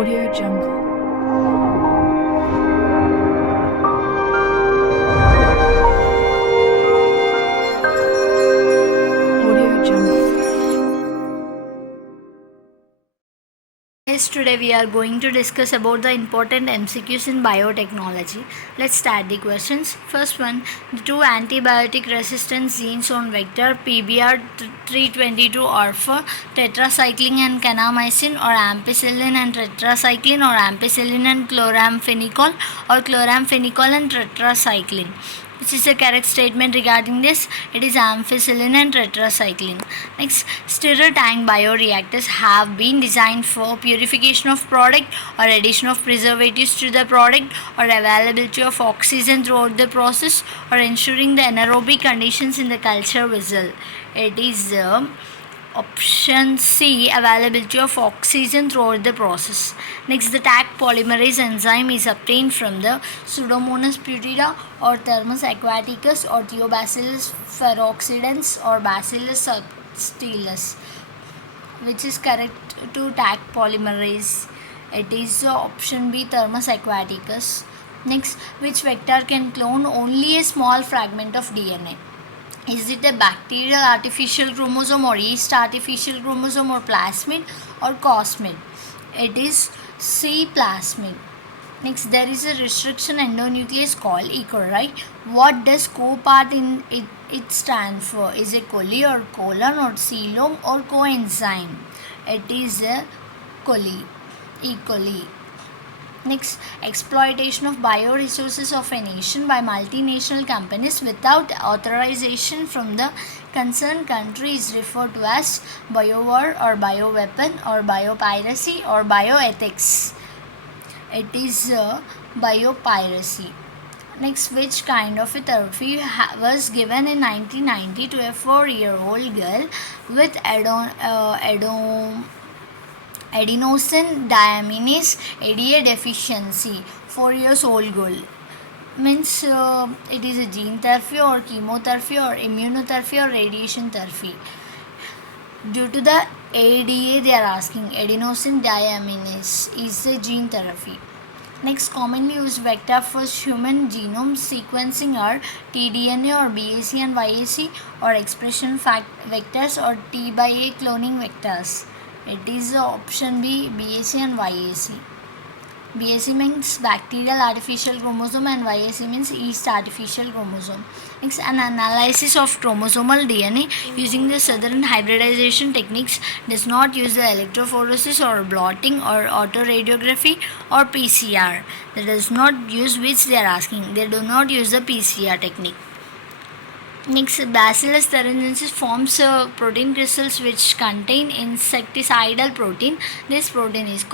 Audio Jungle. Audio Jungle. Today we are going to discuss about the important MCQs in biotechnology. Let's start the questions. First one, the two antibiotic resistant genes on vector PBR322 are for tetracycline and kanamycin, or ampicillin and tetracycline, or ampicillin and chloramphenicol, or chloramphenicol and tetracycline. Which is the correct statement regarding this? It is ampicillin and tetracycline. Next, stirrer tank bioreactors have been designed for purification of product or addition of preservatives to the product, or availability of oxygen throughout the process, or ensuring the anaerobic conditions in the culture vessel. It is option C, availability of oxygen throughout the process. Next, the Taq polymerase enzyme is obtained from the Pseudomonas putida, or Thermus aquaticus, or Theobacillus ferroxidens, or Bacillus subtilis. Which is correct to Taq polymerase? It is option B, Thermus aquaticus. Next, which vector can clone only a small fragment of DNA? Is it a bacterial artificial chromosome, or yeast artificial chromosome, or plasmid, or cosmid? It is C, plasmid. Next, there is a restriction endonuclease called E. coli. What does co part in it stand for? Is it coli, or colon, or coelom, or coenzyme? It is a coli, E. coli. Next, exploitation of bioresources of a nation by multinational companies without authorization from the concerned country is referred to as biowar, or bioweapon, or biopiracy, or bioethics. It is biopiracy. Next, which kind of a therapy was given in 1990 to a 4-year-old girl with adenosine diaminase ADA deficiency? 4 years old girl. Means it is a gene therapy, or chemotherapy, or immunotherapy, or radiation therapy. Due to the ADA, they are asking. Adenosine diaminase is a gene therapy. Next, commonly used vector for human genome sequencing are tDNA, or BAC and YAC, or expression vectors, or T by A cloning vectors. It is option B, BAC and YAC. BAC means bacterial artificial chromosome, and YAC means yeast artificial chromosome. Next, an analysis of chromosomal DNA using the southern hybridization techniques does not use the electrophoresis, or blotting, or autoradiography, or PCR. That does not use which they are asking. They do not use the PCR technique. Next, Bacillus thuringiensis forms protein crystals which contain insecticidal protein. This protein is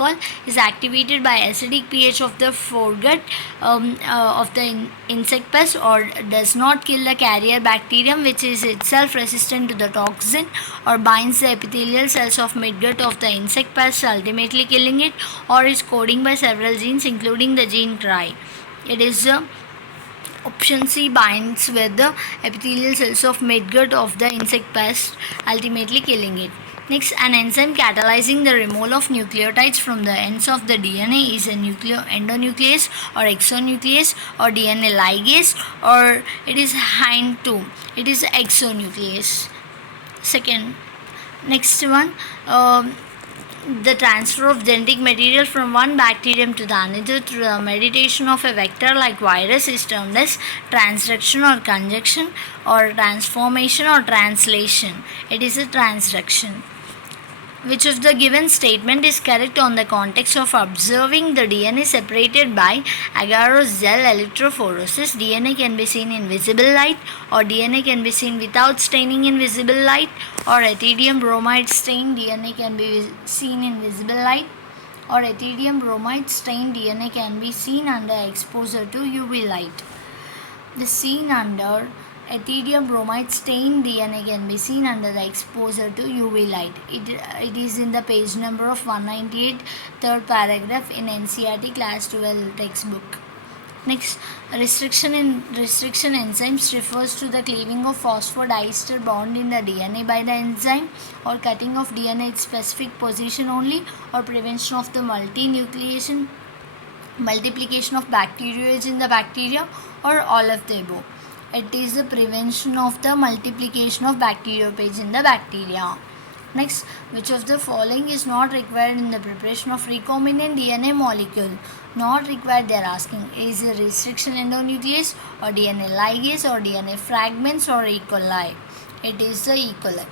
activated by acidic pH of the foregut of the insect pest, or does not kill the carrier bacterium, which is itself resistant to the toxin, or binds the epithelial cells of midgut of the insect pest, ultimately killing it, or is coding by several genes including the gene CRY. It is option C, binds with the epithelial cells of midgut of the insect pest, ultimately killing it. Next, an enzyme catalyzing the removal of nucleotides from the ends of the DNA is a endonuclease, or exonuclease, or DNA ligase, or it is hind 2. It is exonuclease. Second, next one, the transfer of genetic material from one bacterium to the another through the mediation of a vector like virus is termed as transduction, or conjunction, or transformation, or translation. It is a transduction. Which of the given statement is correct on the context of observing the DNA separated by agarose gel electrophoresis? DNA can be seen in visible light, or DNA can be seen without staining in visible light, or ethidium bromide stained DNA can be seen in visible light, or ethidium bromide stained DNA can be seen under exposure to UV light. The seen under ethidium bromide stained DNA can be seen under the exposure to UV light. It is in the page number of 198, third paragraph in NCERT class 12 textbook. Next, restriction enzymes refers to the cleaving of phosphodiester bond in the DNA by the enzyme, or cutting of DNA its specific position only, or prevention of the multiplication of bacterioids in the bacteria, or all of the above. It is the prevention of the multiplication of bacteriophage in the bacteria. Next, which of the following is not required in the preparation of recombinant DNA molecule? Not required, they are asking. Is it restriction endonuclease, or DNA ligase, or DNA fragments, or E. coli? It is the E. coli.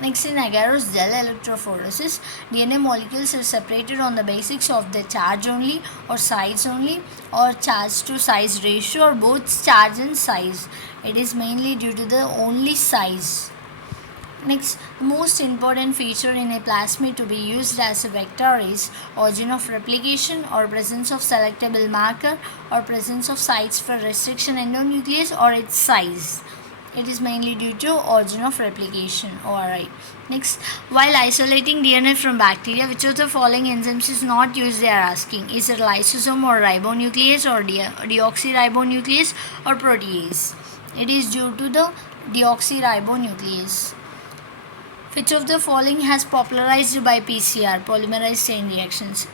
Next, in agarose gel electrophoresis, DNA molecules are separated on the basis of the charge only, or size only, or charge to size ratio, or both charge and size. It is mainly due to the only size. Next, the most important feature in a plasmid to be used as a vector is origin of replication, or presence of selectable marker, or presence of sites for restriction endonuclease, or its size. It is mainly due to origin of replication. Alright. Next, while isolating DNA from bacteria, which of the following enzymes is not used, they are asking. Is it lysosome, or ribonuclease, or deoxyribonuclease, or protease? It is due to the deoxyribonuclease. Which of the following has popularized by PCR, polymerase chain reactions?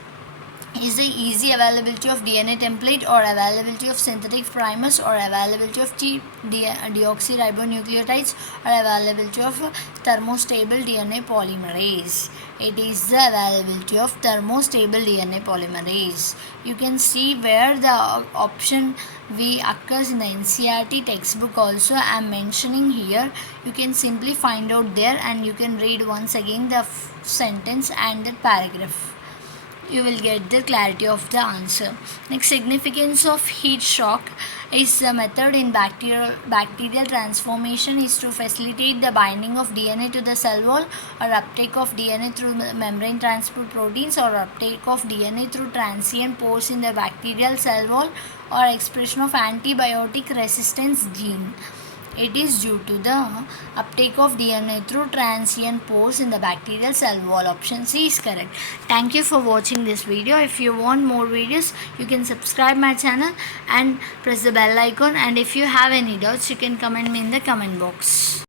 Is the easy availability of DNA template, or availability of synthetic primers, or availability of cheap deoxyribonucleotides, or availability of thermostable DNA polymerase? It is the availability of thermostable DNA polymerase. You can see where the option V occurs in the NCERT textbook also. I am mentioning here. You can simply find out there, and you can read once again the sentence and the paragraph. You will get the clarity of the answer. Next, significance of heat shock is the method in bacterial transformation is to facilitate the binding of DNA to the cell wall, or uptake of DNA through membrane transport proteins, or uptake of DNA through transient pores in the bacterial cell wall, or expression of antibiotic resistance gene. It is due to the uptake of DNA through transient pores in the bacterial cell wall. Option C is correct. Thank you for watching this video. If you want more videos, you can subscribe my channel and press the bell icon. And if you have any doubts, you can comment me in the comment box.